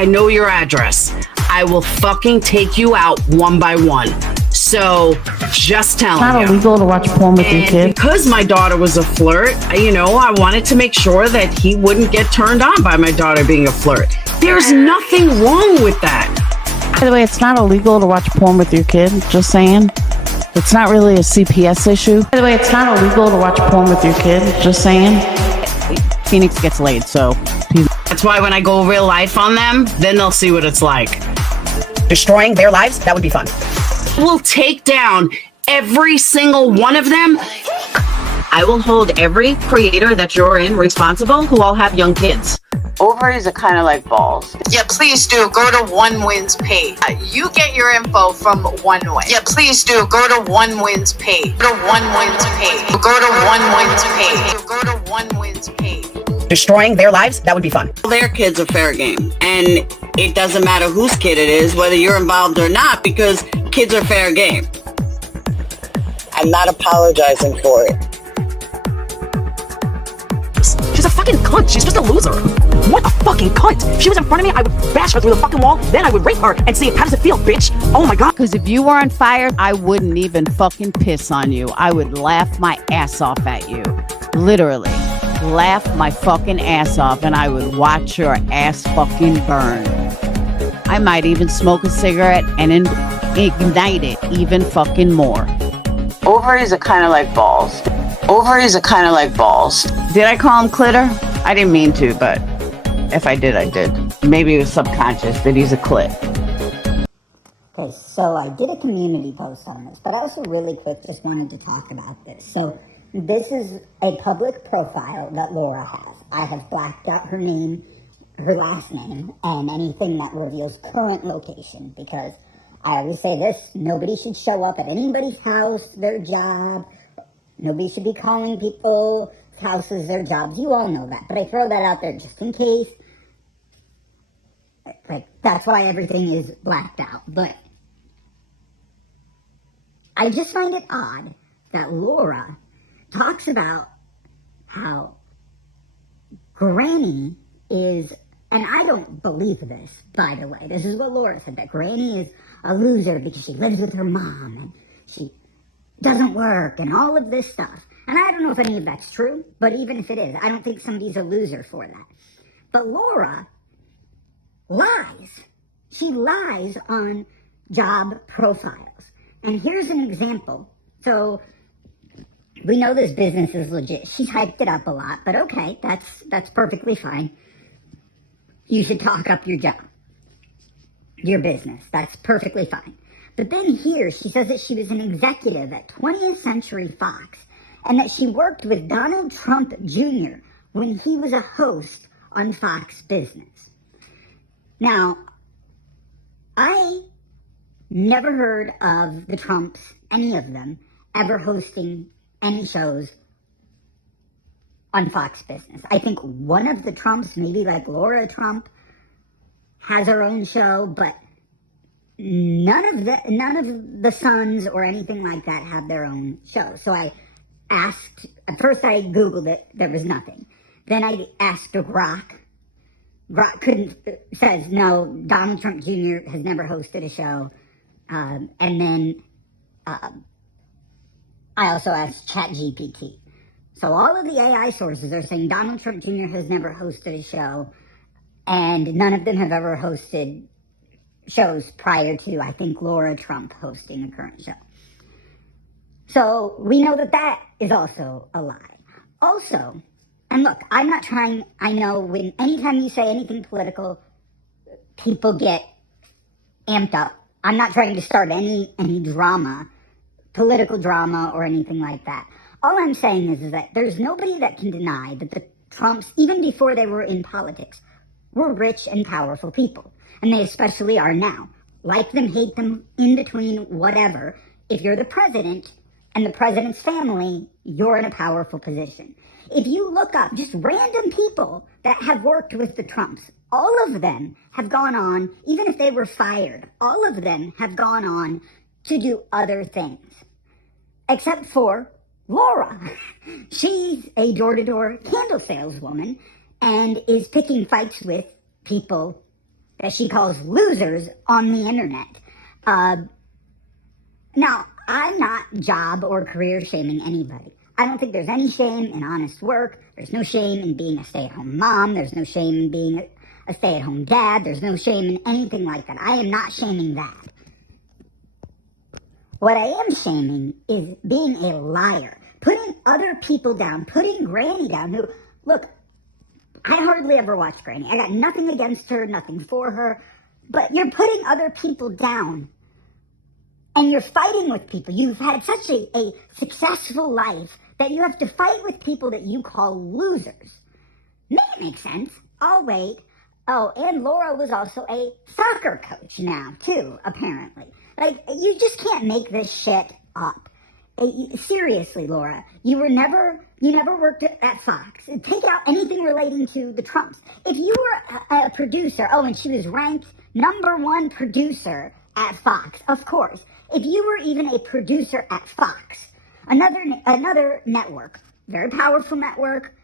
I know your address. I will fucking take you out one by one. So, just telling you. It's not illegal to watch porn with your kid. Because my daughter was a flirt, I wanted to make sure that he wouldn't get turned on by my daughter being a flirt. There's nothing wrong with that. By the way, it's not illegal to watch porn with your kid. Just saying. It's not really a CPS issue. By the way, it's not illegal to watch porn with your kid. Just saying. Phoenix gets laid, so. That's why when I go real life on them, then they'll see what it's like. Destroying their lives, that would be fun. We'll take down every single one of them. I will hold every creator that you're in responsible who all have young kids. Ovaries are kind of like balls. Yeah, please do. Go to One Wins page. You get your info from One Win. Yeah, please do. Go to One Wins page. Go to One Wins page. Go to One Wins page. Go to One Wins page. Destroying their lives, that would be fun. Their kids are fair game. And it doesn't matter whose kid it is, whether you're involved or not, because kids are fair game. I'm not apologizing for it. She's a fucking cunt. She's just a loser. What a fucking cunt. If she was in front of me, I would bash her through the fucking wall. Then I would rape her and see how does it feel, bitch. Oh my god. Because if you were on fire, I wouldn't even fucking piss on you. I would laugh my ass off at you. Literally. Laugh my fucking ass off and I would watch your ass fucking burn. I might even smoke a cigarette and ignite it even fucking more. Ovaries are kind of like balls. Ovaries are kind of like balls. Did I call him Clitter? I didn't mean to, but if I did, I did. Maybe it was subconscious that he's a clit. Okay, so I did a community post on this, but I also really quick just wanted to talk about this. So this is a public profile that Laura has. I have blacked out her name, her last name, and anything that reveals current location, because I always say this, nobody should show up at anybody's house, their job. Nobody should be calling people's houses their jobs. You all know that. But I throw that out there just in case. Like, that's why everything is blacked out. But I just find it odd that Laura talks about how Granny is, and I don't believe this, by the way. This is what Laura said, that Granny is a loser because she lives with her mom and she doesn't work and all of this stuff. And I don't know if any of that's true, but even if it is, I don't think somebody's a loser for that. But Laura lies. She lies on job profiles. And here's an example. So we know this business is legit. She's hyped it up a lot, but okay, that's perfectly fine. You should talk up your job, your business. That's perfectly fine. But then here, she says that she was an executive at 20th Century Fox and that she worked with Donald Trump Jr. when he was a host on Fox Business. Now, I never heard of the Trumps, any of them, ever hosting any shows on Fox Business. I think one of the Trumps, maybe like Laura Trump, has her own show, but none of the sons or anything like that have their own show. So I asked, at first I Googled it, there was nothing. Then I asked Grok. Grok says no, Donald Trump Jr. has never hosted a show. And then I also asked ChatGPT. So all of the AI sources are saying Donald Trump Jr. has never hosted a show, and none of them have ever hosted shows prior to, I think, Laura Trump hosting a current show. So we know that that is also a lie. Also, and look, I'm not trying, I know when anytime you say anything political, people get amped up. I'm not trying to start any drama, political drama or anything like that. All I'm saying is that there's nobody that can deny that the Trumps, even before they were in politics, were rich and powerful people. And they especially are now. Like them, hate them, in between, whatever. If you're the president and the president's family, you're in a powerful position. If you look up just random people that have worked with the Trumps, all of them have gone on, even if they were fired, all of them have gone on to do other things. Except for Laura. She's a door-to-door candle saleswoman and is picking fights with people that she calls losers on the internet. Now, I'm not job or career shaming anybody. I don't think there's any shame in honest work. There's no shame in being a stay-at-home mom. There's no shame in being a stay-at-home dad. There's no shame in anything like that. I am not shaming that. What I am shaming is being a liar, putting other people down, putting Granny down, who, look, I hardly ever watch Granny. I got nothing against her, nothing for her, but you're putting other people down, and you're fighting with people. You've had such a successful life that you have to fight with people that you call losers. Make it make sense. I'll wait. Oh, and Laura was also a soccer coach now, too, apparently. Like, you just can't make this shit up. Seriously, Laura, you never worked at Fox. Take out anything relating to the Trumps. If you were a producer, and she was ranked #1 producer at Fox, of course. If you were even a producer at Fox, another network, very powerful network,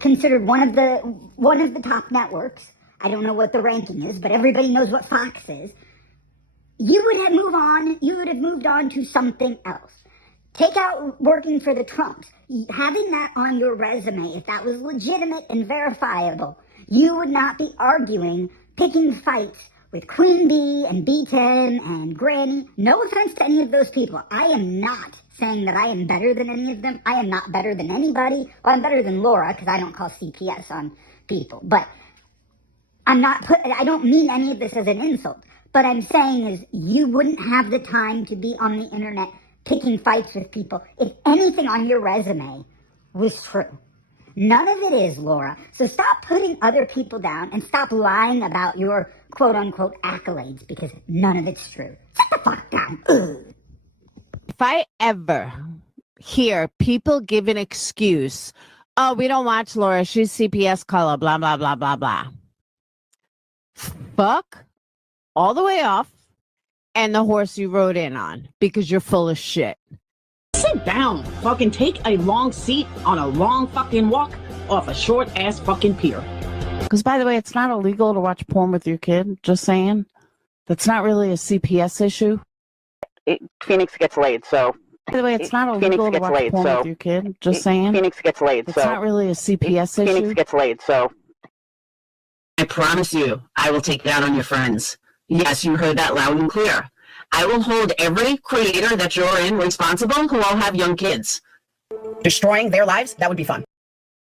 considered one of the top networks. I don't know what the ranking is, but everybody knows what Fox is. You would have moved on to something else. Take out working for the Trumps. Having that on your resume, if that was legitimate and verifiable, you would not be arguing, picking fights with Queen Bee and B10 and Granny. No offense to any of those people. I am not saying that I am better than any of them. I am not better than anybody. Well, I'm better than Laura because I don't call CPS on people. But I don't mean any of this as an insult. What I'm saying is you wouldn't have the time to be on the internet picking fights with people if anything on your resume was true. None of it is, Laura. So stop putting other people down and stop lying about your quote-unquote accolades because none of it's true. Sit the fuck down. Ugh. If I ever hear people give an excuse, oh, we don't watch Laura, she's CPS color, blah, blah, blah, blah, blah. Fuck all the way off and the horse you rode in on because you're full of shit. Sit down. Fucking take a long seat on a long fucking walk off a short ass fucking pier. Because, by the way, it's not illegal to watch porn with your kid. Just saying. That's not really a CPS issue. Phoenix gets laid, so. By the way, it's not illegal to watch porn with your kid. Just saying. Phoenix gets laid, so. It's not really a CPS issue. Phoenix gets laid, so. I promise you, I will take it out on your friends. Yes, you heard that loud and clear. I will hold every creator that you're in responsible who all have young kids. Destroying their lives, that would be fun.